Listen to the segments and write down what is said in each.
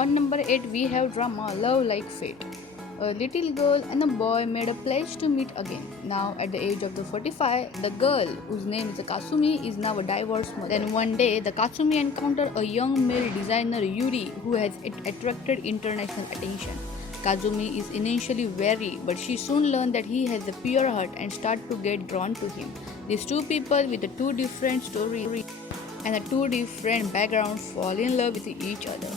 On number 8, we have drama Love Like Fate. A little girl and a boy made a pledge to meet again. Now, at the age of the 45, the girl, whose name is Kasumi, is now a divorced mother. Then one day, the Kasumi encountered a young male designer Yuri who has attracted international attention. Kazumi is initially wary, but she soon learned that he has a pure heart and start to get drawn to him. These two people with the two different stories and the two different backgrounds fall in love with each other.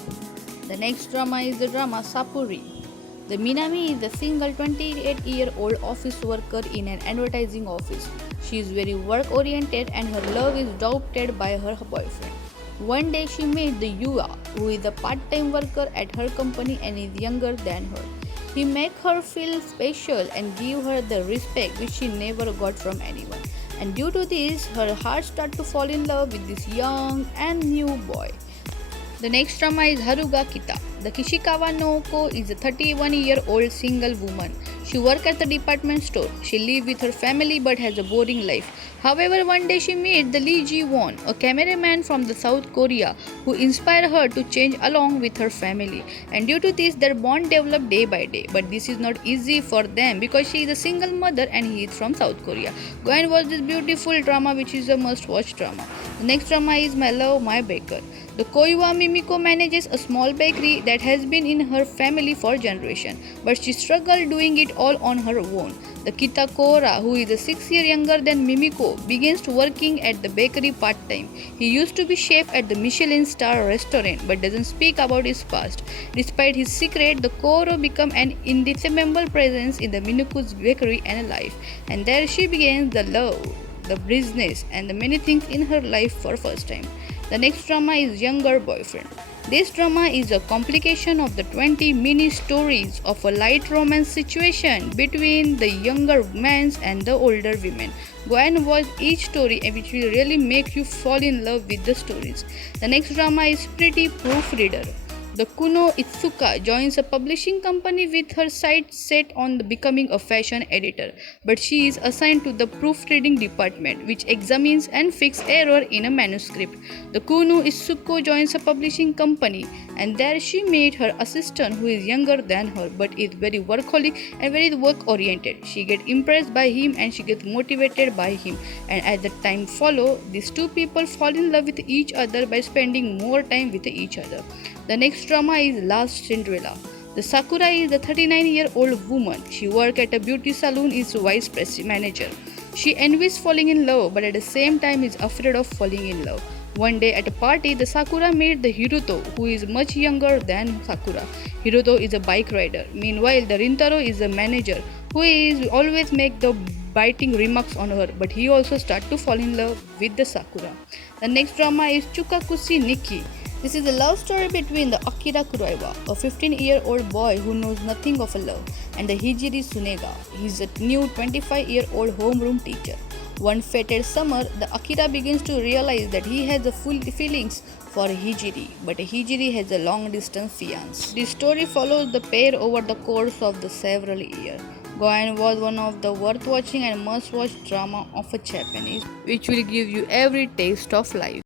The next drama is the drama Sapuri. The Minami is a single 28-year-old office worker in an advertising office. She is very work oriented and her love is doubted by her boyfriend. One day she meets the Yua, who is a part-time worker at her company and is younger than her. He makes her feel special and give her the respect which she never got from anyone. And due to this, her heart starts to fall in love with this young and new boy. The next drama is Haruga Kita. The Kishikawa Nooko is a 31-year-old single woman. She works at the department store. She lives with her family but has a boring life. However, one day she meets the Lee Ji-won, a cameraman from the South Korea, who inspired her to change along with her family. And due to this, their bond developed day by day. But this is not easy for them because she is a single mother and he is from South Korea. Go and watch this beautiful drama, which is a must-watch drama. The next drama is My Love, My Baker. The Koiwa Mimiko manages a small bakery that has been in her family for generations, but she struggled doing it all on her own. The Kita Kora, who is 6 years younger than Mimiko, begins working at the bakery part-time. He used to be chef at the Michelin star restaurant but doesn't speak about his past. Despite his secret, the Koro becomes an indiscernible presence in the Miniko's bakery and life, and there she begins the love, the business, and the many things in her life for first time. The next drama is Younger Boyfriend. This drama is a complication of the 20 mini stories of a light romance situation between the younger men and the older women. Go and watch each story which will really make you fall in love with the stories. The next drama is Pretty Proofreader. The Kuno Itsuka joins a publishing company with her sights set on becoming a fashion editor, but she is assigned to the proofreading department, which examines and fixes error in a manuscript. The Kuno Itsuko joins a publishing company, and there she meets her assistant, who is younger than her, but is very workaholic and very work-oriented. She gets impressed by him and she gets motivated by him, and as the time follows, these two people fall in love with each other by spending more time with each other. The next drama is Last Cinderella. The Sakura is a 39-year-old woman. She works at a beauty salon as vice president manager. She envies falling in love but at the same time is afraid of falling in love. One day at a party, the Sakura meets the Hiruto, who is much younger than Sakura. Hiruto is a bike rider. Meanwhile, the Rintaro is a manager who is always make the biting remarks on her, but he also starts to fall in love with the Sakura. The next drama is Chukakushi Nikki. This is a love story between the Akira Kuroiwa, a 15-year-old boy who knows nothing of love, and the Hijiri Sunega. He is a new 25-year-old homeroom teacher. One fated summer, the Akira begins to realize that he has the full feelings for Hijiri, but Hijiri has a long-distance fiancé. This story follows the pair over the course of the several years. Go and watch one of the worth watching and must-watch drama of a Japanese, which will give you every taste of life.